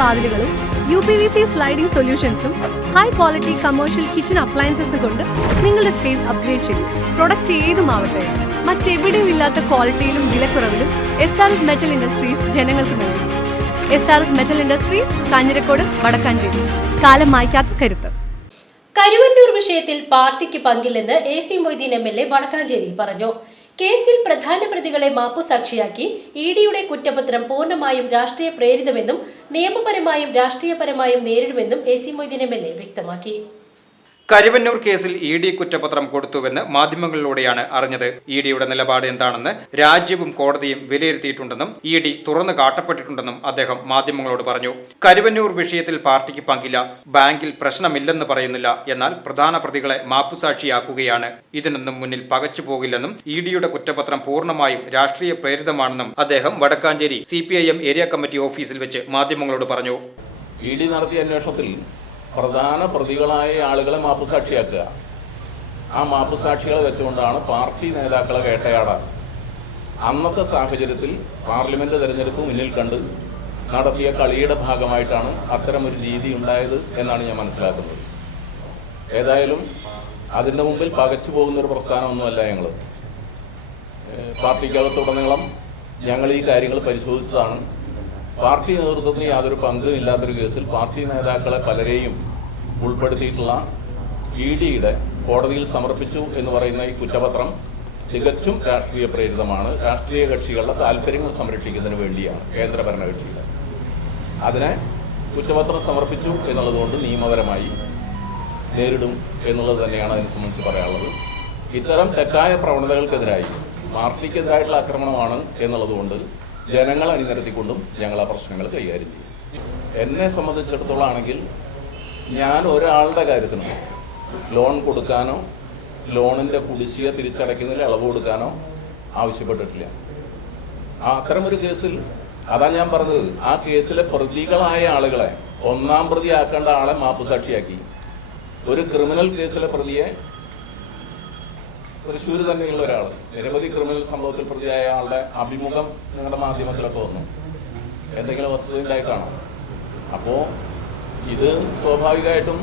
വാതിലുകളും U P V C sliding സൊല്യൂഷൻസും high quality commercial kitchen അപ്ലയൻസസും കൊണ്ട് നിങ്ങളുടെ സ്പേസ് അപ്ഗ്രേഡ് ചെയ്യും പ്രൊഡക്റ്റ് ഏതുമാവട്ടെ മറ്റെവിടെയും ഇല്ലാത്ത ക്വാളിറ്റിയിലും വിലക്കുറവിലും S R S metal industries ജനങ്ങൾക്ക് നൽകും. S R S metal industries Kanjirakode Vadakkanchery. കാലം മായ്ക്കാത്ത കരുത്ത്. കരുവന്നൂർ വിഷയത്തിൽ പാർട്ടിക്ക് പങ്കില്ലെന്ന് A C Moideen M L A വടക്കാഞ്ചേരിയിൽ പറഞ്ഞു. കേസിൽ പ്രധാന പ്രതികളെ മാപ്പുസാക്ഷിയാക്കി ഇ ഡിയുടെ കുറ്റപത്രം പൂർണമായും രാഷ്ട്രീയ പ്രേരിതമെന്നും നിയമപരമായും രാഷ്ട്രീയപരമായും നേരിടുമെന്നും A C Moideen M L A വ്യക്തമാക്കി. കരുവന്നൂർ കേസിൽ ഇ ഡി കുറ്റപത്രം കൊടുത്തുവെന്ന് മാധ്യമങ്ങളിലൂടെയാണ് അറിഞ്ഞത്. ഇ ഡിയുടെ നിലപാട് എന്താണെന്ന് രാജ്യവും കോടതിയും വിലയിരുത്തിയിട്ടുണ്ടെന്നും ഇ ഡി തുറന്നു കാട്ടപ്പെട്ടിട്ടുണ്ടെന്നും അദ്ദേഹം മാധ്യമങ്ങളോട് പറഞ്ഞു. കരുവന്നൂർ വിഷയത്തിൽ പാർട്ടിക്ക് പങ്കില്ല ബാങ്കിൽ പ്രശ്നമില്ലെന്ന് പറയുന്നില്ല. എന്നാൽ പ്രധാന പ്രതികളെ മാപ്പുസാക്ഷിയാക്കുകയാണ്. ഇതിനൊന്നും മുന്നിൽ പകച്ചു പോകില്ലെന്നും ഇ ഡിയുടെ കുറ്റപത്രം പൂർണമായും രാഷ്ട്രീയ പ്രേരിതമാണെന്നും അദ്ദേഹം വടക്കാഞ്ചേരി സി ഏരിയ കമ്മിറ്റി ഓഫീസിൽ വെച്ച് മാധ്യമങ്ങളോട് പറഞ്ഞു. ഇ ഡി നടത്തിയ അന്വേഷണത്തിൽ പ്രധാന പ്രതികളായ ആളുകളെ മാപ്പുസാക്ഷിയാക്കുക. ആ മാപ്പുസാക്ഷികളെ വെച്ചുകൊണ്ടാണ് പാർട്ടി നേതാക്കളെ വേട്ടയാടാൻ. അന്നത്തെ സാഹചര്യത്തിൽ പാർലമെന്റ് തെരഞ്ഞെടുപ്പ് മുന്നിൽ കണ്ട് നടത്തിയ കളിയുടെ ഭാഗമായിട്ടാണ് അത്തരമൊരു രീതി ഉണ്ടായത് എന്നാണ് ഞാൻ മനസ്സിലാക്കുന്നത്. ഏതായാലും അതിന്റെ മുമ്പിൽ പകച്ചു പോകുന്ന ഒരു പ്രസ്ഥാനമൊന്നുമല്ല ഞങ്ങൾ പാർട്ടിക്കകത്തുടനീളം ഞങ്ങൾ ഈ കാര്യങ്ങൾ പരിശോധിച്ചതാണ്. പാർട്ടി നേതൃത്വത്തിന് യാതൊരു പങ്കും ഇല്ലാത്തൊരു കേസിൽ പാർട്ടി നേതാക്കളെ പലരെയും ഉൾപ്പെടുത്തിയിട്ടുള്ള ഇ ഡിയുടെ കോടതിയിൽ സമർപ്പിച്ചു എന്ന് പറയുന്ന ഈ കുറ്റപത്രം തികച്ചും രാഷ്ട്രീയ പ്രേരിതമാണ്. രാഷ്ട്രീയ കക്ഷികളുടെ താല്പര്യങ്ങൾ സംരക്ഷിക്കുന്നതിന് വേണ്ടിയാണ് കേന്ദ്ര ഭരണകക്ഷിയുടെ. അതിനെ കുറ്റപത്രം സമർപ്പിച്ചു എന്നുള്ളതുകൊണ്ട് നിയമപരമായി നേരിടും എന്നുള്ളത് തന്നെയാണ് അതിനെ സംബന്ധിച്ച് പറയാനുള്ളത്. ഇത്തരം തെറ്റായ പ്രവണതകൾക്കെതിരായി പാർട്ടിക്കെതിരായിട്ടുള്ള ആക്രമണമാണ് എന്നുള്ളതുകൊണ്ട് ജനങ്ങളെ അണിനിരത്തിക്കൊണ്ടും ഞങ്ങൾ ആ പ്രശ്നങ്ങൾ കൈകാര്യം ചെയ്യും. എന്നെ സംബന്ധിച്ചിടത്തോളം ആണെങ്കിൽ ഞാൻ ഒരാളുടെ കാര്യത്തിന് ലോൺ കൊടുക്കാനോ ലോണിന്റെ കുടിശ്ശിക തിരിച്ചടയ്ക്കുന്നതിൽ ഇളവ് കൊടുക്കാനോ ആവശ്യപ്പെട്ടിട്ടില്ല. ആ അത്തരമൊരു കേസിൽ അതാ ഞാൻ പറഞ്ഞത് ആ കേസിലെ പ്രതികളായ ആളുകളെ ഒന്നാം പ്രതി ആക്കേണ്ട ആളെ മാപ്പുസാക്ഷിയാക്കി. ഒരു ക്രിമിനൽ കേസിലെ പ്രതിയെ തൃശ്ശൂർ തന്നെയുള്ള ഒരാൾ നിരവധി ക്രിമിനൽ സംഭവത്തിൽ പ്രതിയായ ആളുടെ അഭിമുഖം നിങ്ങളുടെ മാധ്യമത്തിലൊക്കെ വന്നു. എന്തെങ്കിലും വസ്തുത അപ്പോ ഇത് സ്വാഭാവികമായിട്ടും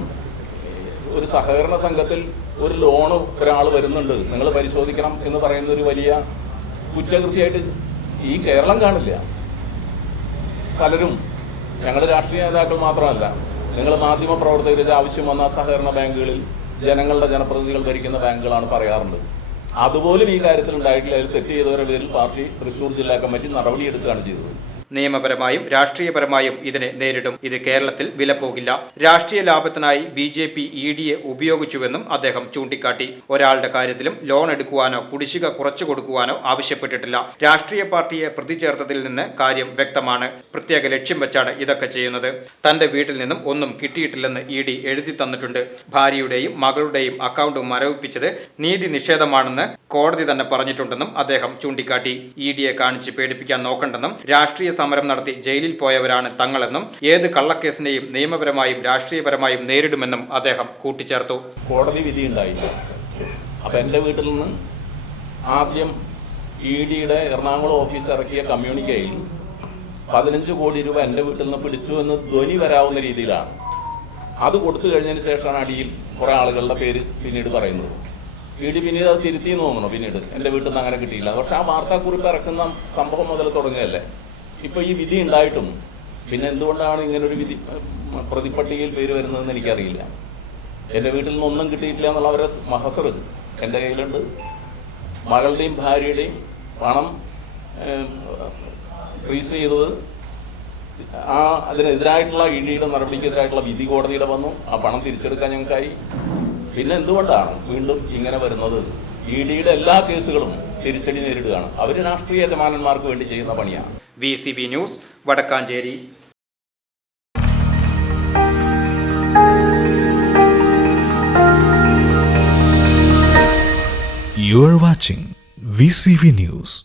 ഒരു സഹകരണ സംഘത്തിൽ ഒരു ലോണ് ഒരാൾ വരുന്നുണ്ട്. നിങ്ങൾ പരിശോധിക്കണം എന്ന് പറയുന്ന ഒരു വലിയ കുറ്റകൃത്യമായിട്ട് ഈ കേരളം കാണില്ല. പലരും ഞങ്ങൾ രാഷ്ട്രീയ നേതാക്കൾ മാത്രമല്ല നിങ്ങൾ മാധ്യമ പ്രവർത്തകർ ആവശ്യം വന്ന സഹകരണ ബാങ്കുകളിൽ ജനങ്ങളുടെ ജനപ്രതിനിധികൾ ഭരിക്കുന്ന ബാങ്കുകളാണ് പറയാറുണ്ട്. അതുപോലും ഈ കാര്യത്തിൽ ഉണ്ടായിട്ടില്ല അതിൽ തെറ്റ് ചെയ്തവരുടെ പേരിൽ പാർട്ടി തൃശൂർ ജില്ലാ കമ്മിറ്റി നടപടിയെടുക്കുകയാണ് ചെയ്തത്. നിയമപരമായും രാഷ്ട്രീയപരമായും ഇതിനെ നേരിടും. ഇത് കേരളത്തിൽ വില പോകില്ല രാഷ്ട്രീയ ലാഭത്തിനായി ബി ജെ പി ഇ ഉപയോഗിച്ചുവെന്നും അദ്ദേഹം ചൂണ്ടിക്കാട്ടി. ഒരാളുടെ കാര്യത്തിലും ലോൺ എടുക്കുവാനോ കുടിശ്ശിക കുറച്ചു കൊടുക്കുവാനോ ആവശ്യപ്പെട്ടിട്ടില്ല. രാഷ്ട്രീയ പാർട്ടിയെ പ്രതിചേർത്തതിൽ നിന്ന് കാര്യം വ്യക്തമാണ്. പ്രത്യേക ലക്ഷ്യം വെച്ചാണ് ഇതൊക്കെ ചെയ്യുന്നത്. തന്റെ വീട്ടിൽ നിന്നും ഒന്നും കിട്ടിയിട്ടില്ലെന്ന് ഇ ഡി എഴുതി തന്നിട്ടുണ്ട്. ഭാര്യയുടെയും മകളുടെയും അക്കൗണ്ട് മരവിപ്പിച്ചത് നീതി നിഷേധമാണെന്ന് കോടതി തന്നെ പറഞ്ഞിട്ടുണ്ടെന്നും അദ്ദേഹം ചൂണ്ടിക്കാട്ടി. ഇ ഡിയെ കാണിച്ച് പേടിപ്പിക്കാൻ നോക്കണ്ടെന്നും രാഷ്ട്രീയ സമരം നടത്തി ജയിലിൽ പോയവരാണ് തങ്ങളെന്നും ഏത് കള്ളക്കേസിനെയും നിയമപരമായും രാഷ്ട്രീയപരമായും നേരിടുമെന്നും അദ്ദേഹം കൂട്ടിച്ചേർത്തു. കോടതി വിധി ഉണ്ടായി അപ്പം എന്റെ വീട്ടിൽ നിന്ന് ആദ്യം ഇ ഡിയുടെ എറണാകുളം ഓഫീസ് ഇറക്കിയ കമ്മ്യൂണിക്കയിൽ പതിനഞ്ച് കോടി രൂപ എന്റെ വീട്ടിൽ നിന്ന് പിടിച്ചു എന്ന് ധ്വനി വരാവുന്ന രീതിയിലാണ്. അത് കൊടുത്തു കഴിഞ്ഞതിന് ശേഷമാണ് അടിയിൽ കുറേ ആളുകളുടെ പേര് പിന്നീട് പറയുന്നത്. ഇ ഡി പിന്നീട് അത് തിരുത്തി എന്ന് തോന്നുന്നു പിന്നീട്. എന്റെ വീട്ടിൽ നിന്ന് അങ്ങനെ കിട്ടിയില്ല. പക്ഷെ ആ വാർത്താക്കുറിപ്പ് ഇറക്കുന്ന സംഭവം മുതൽ തുടങ്ങുകയല്ലേ? ഇപ്പോൾ ഈ വിധി ഉണ്ടായിട്ടും പിന്നെ എന്തുകൊണ്ടാണ് ഇങ്ങനൊരു വിധി ഉം, പ്രതിപ്പട്ടികയിൽ പേര് വരുന്നതെന്ന് എനിക്കറിയില്ല. എന്റെ വീട്ടിൽ നിന്നൊന്നും കിട്ടിയിട്ടില്ല എന്നുള്ള അവരെ മഹസർ എന്റെ കയ്യിലുണ്ട്. മകളുടെയും ഭാര്യയുടെയും പണം ഫ്രീസ് ചെയ്തത്. ആ അതിനെതിരായിട്ടുള്ള ഇഡിയുടെ ഡിയുടെ നടപടിക്കെതിരായിട്ടുള്ള വിധി കോടതിയുടെ വന്നു. ആ പണം തിരിച്ചെടുക്കാൻ ഞങ്ങൾക്കായി. പിന്നെ എന്തുകൊണ്ടാണ് വീണ്ടും ഇങ്ങനെ വരുന്നത്? ഇ ഡിയുടെ എല്ലാ കേസുകളും തിരിച്ചടി നേരിടുകയാണ്. അവർ രാഷ്ട്രീയ യജമാനന്മാർക്ക് വേണ്ടി ചെയ്യുന്ന പണിയാണ് V C B news Vadakkanchery. You are watching VCV News.